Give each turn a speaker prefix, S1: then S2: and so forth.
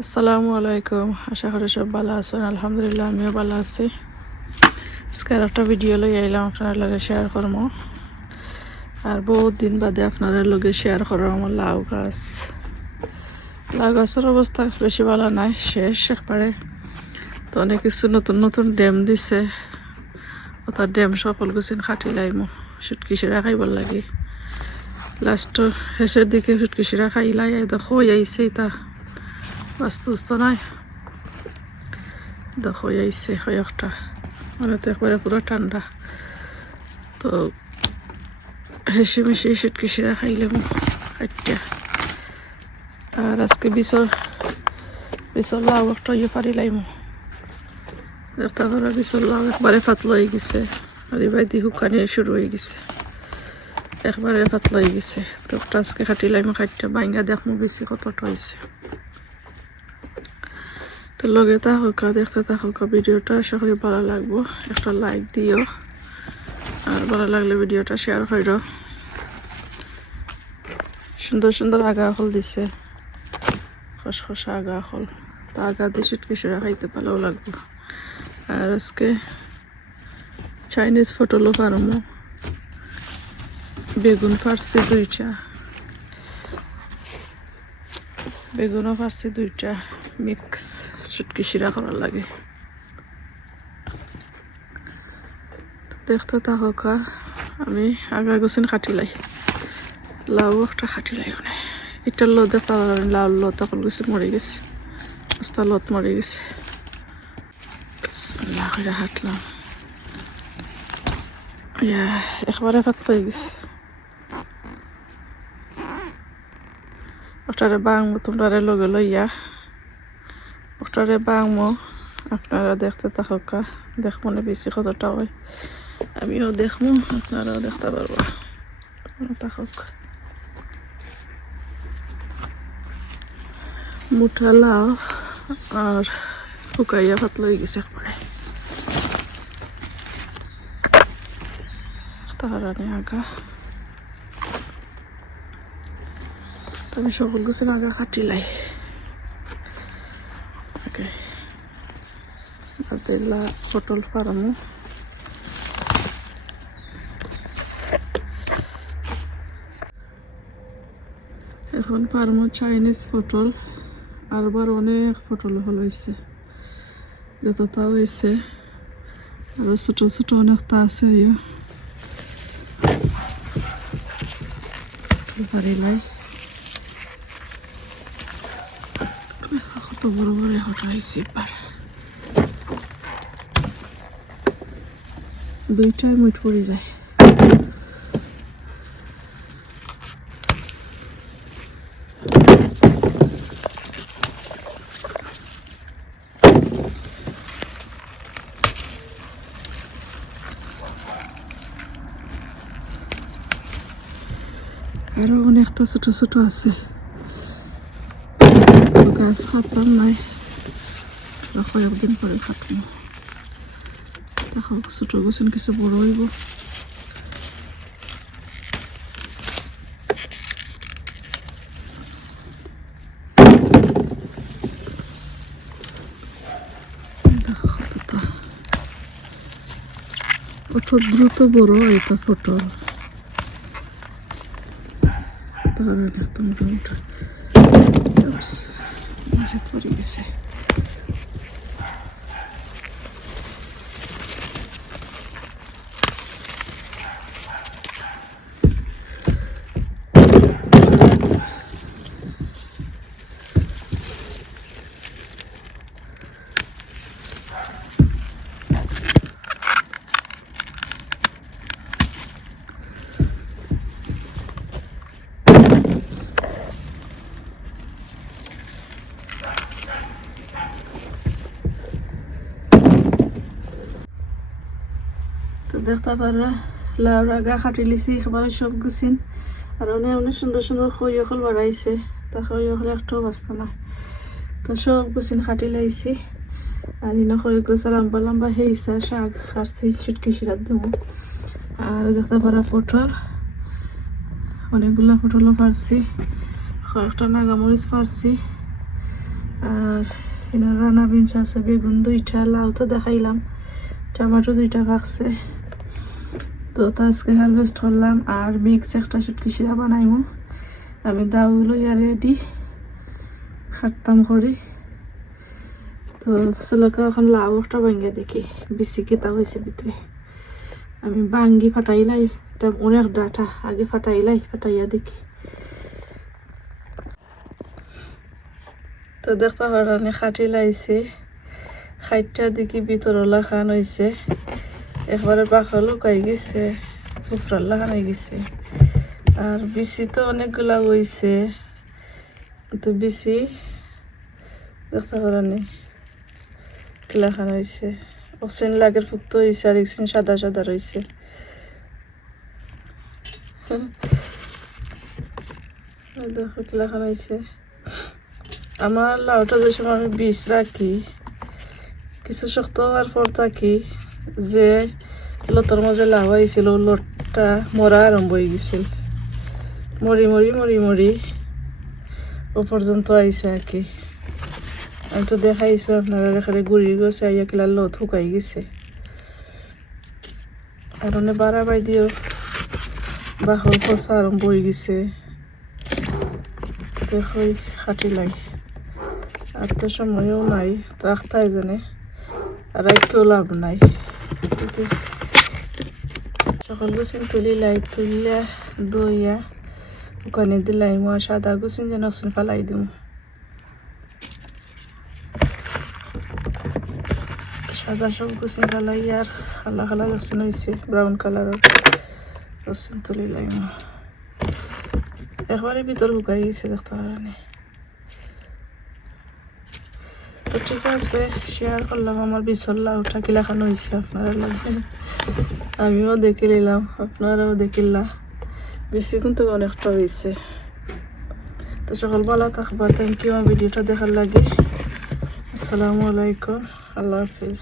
S1: আসসালামু আলাইকুম। আশা করি সব ভালো আছেন। আলহামদুলিল্লাহ, আমিও ভালো আছি। আজকে একটা ভিডিও লই আইলাম, আপনার লগে শেয়ার করব আর বহুত দিন বাদে আপনার লগে শেয়ার করো আমার লাউ গাছ। লাউ গাছের অবস্থা বেশি ভালো নাই, শেষ একবারে। তো অনেক কিছু নতুন নতুন ড্যাম দিছে। ওটার ড্যাম সকল কিছু খাটি লাইমো সুটকিসিরা খাইবার লাগে। লাস্টর শেষের দিকে সুটকিসিরা খাইলাই দেখো আইছে তা বাস্তু তো নাই দেখো আইছে কয়েকটা মানে তো একবারে পুরো ঠান্ডা তো হেসে মেশে সুটকিসিরা খাইলাম খাইটা আর আজকে বিচর বিচর লাউ একটা ইয়ে পারিলাইম দেখতে পারা বিচর লাউ একবারে পাতলা হয়ে গেছে আর এবার দি শুকানি শুরু হয়ে গেছে একবারে পাতলা হয়ে গেছে তো একটা আজকে খাটিলাইম খাইটা বাইঙ্গা দেখমু বেশি কতটা হয়েছে তো লগে থাকুক দেখতে থাকুক ভিডিওটা, আশা করি ভালো লাগবো। একটা লাইক দিও, আর ভালো লাগলে ভিডিওটা শেয়ার করো সুন্দর সুন্দর আগা হল দিছে। খস খসখসা আগা হল তো আগা দিয়ে সুটকিসুরা খাইতে ভালো লাগবো। আর আজকে চাইনিজ ফটোলো পারমো। বেগুন ফারছি দুইটা। বেগুনও ফারছি দুইটা। মিক্স। চুটকি শিরা করার লাগে। দেখতে থাকুক আমি আগার গোসিন কাটিলাই লাউ একটা কাটিলাই মানে। এটার লো দেখতে পারেন লাউ লো তখন গেছে মরে গেছে। রাস্তা লত মরে গেছে। করে হাঁটলাম একবারে পাতলা হয়ে গেছে। ওটারে বাংমো তোমরা লগে লইয়া ওটারে বাংমো আপনারা দেখতে থাকা দেখব না বেশি কতটা হয়। আমিও দেখব, আপনারাও দেখতে পারব। থাকুক। মুঠা লাউ আর শুকাইয়া ভাত হয়ে গেছে একবারে। তাহারানি আগা তবে সকল কিছু আগা কাটিলাই আদেলা পটল ফারামো। এখন ফার্মো চাইনিজ পটল। আরবার অনেক পটল হল হয়েছে যতটা হয়েছে আরও ছোট ছোট অনেকটা আছে ইয়ে পারিলাই কত বড় বড় এবার। দুইটাই মুঠ পড়ে যায় আরও অনেকটা ছোট ছোট আছে গাছ খাতাম নাই আর কয়েকদিন পরে খাটবো দেখো ছোট গোছেন কিছু বড় হইব দেখো কতটা কত দ্রুত বড় এটা ফটো তাহলে একদম মোটামুটি মাঝে দেখতে পারা, লাউর আগা খাটি লিছি, একেবারে সব গুছিন। আর অনেক অনেক সুন্দর সুন্দর খই অকল বাড়াইছে তা খই অকল একটাও বাঁচতে না। তো সব গুছিন খাটি লাইছি। আর ইনা খই গছ লম্বা লম্বা হেইসা শাক খারছি সুটকি সিরাত দেবো আর দেখতে পারা পটল, অনেকগুলা পটলও পারছি, কয়েকটা নাগামরিচ পারছি। আর এনার রান্না বিনস আছে, বেগুন দুইটা, লাউ তো দেখাইলাম, টমেটো দুইটা পাকছে। তো আজকে হারভেস্ট করলাম আর মিক্স একটা শুটকি শিরা বানাইমু। আমি দাউগুলো রেডি খাটতাম করি। তো ছেলেকে এখন লাউ একটা দেখি, বেশি কেতা হয়েছে ভিতরে। আমি বাঙ্গি ফাটাইলাই, এটা অনেক ডাটা, আগে ফাটাইলাই, ফাটাইয়া দেখি। তো দেখতে পারানি খাটি লাইছে খাইটটা দেখি ভিতরলা খান হয়েছে একবারে পাখা লুকাই গেছে খান হয়ে গেছে। আর বিচি তো অনেকগুলা হয়েছে তো বিচি দেখতে পারানি কিলা খান হয়েছে অক্সিজেন লাগের ফুক্ত হয়েছে আর একদিন সাদা সাদা রয়েছে দেখো কিলা খান হয়েছে আমার লাউটা যে সময় আমি বীজ রাখি, কিছু শক্ত হওয়ার পর থাকি যে লতর মাঝে লাউ হয়েছিল লটটা মরা আরম্ভ হয়ে গেছিল। মরি মরি মরি মরি। ও পর্যন্ত আইসে আর কি আমি তো দেখাইছো আপনারা, এখানে গুড়ি গেছে আইয়া কিলা লত শুকাই গেছে। আর অনেক বাড়া বাই দিও বাহর খসা আরম্ভ হয়ে গেছে। দেখই খাটি লাগে আর তো সময়ও নাই রাখতাই জানে। আর রাইতেও লাভ নাই। কিন্তু সকল গুছিন তুলি, লাই তুলিয়া দইয়া ওখানে দিলাই, মা সাদা গুছিন যেন অক্সিন ফালাই দিও সাদা সব গুছিন ফালাই আর খালা খালা অক্সিন হয়েছে ব্রাউন কালারের অক্সিন তুলি লাই মা। একবারে ভিতর হুকাই গেছে, দেখতে পারেনি তো ঠিক আছে শেয়ার করলাম আমার বিছল্লা উঠা কিলাখানো হয়েছে আপনারা লাগবে আমিও দেখে নিলাম, আপনারাও দেখিলা বেশি কিন্তু অনেকটা হয়েছে তো সকল ভালো থাকবা থ্যাংক ইউ আমার ভিডিওটা দেখার লাগে। আসসালামু আলাইকুম, আল্লাহ হাফিজ।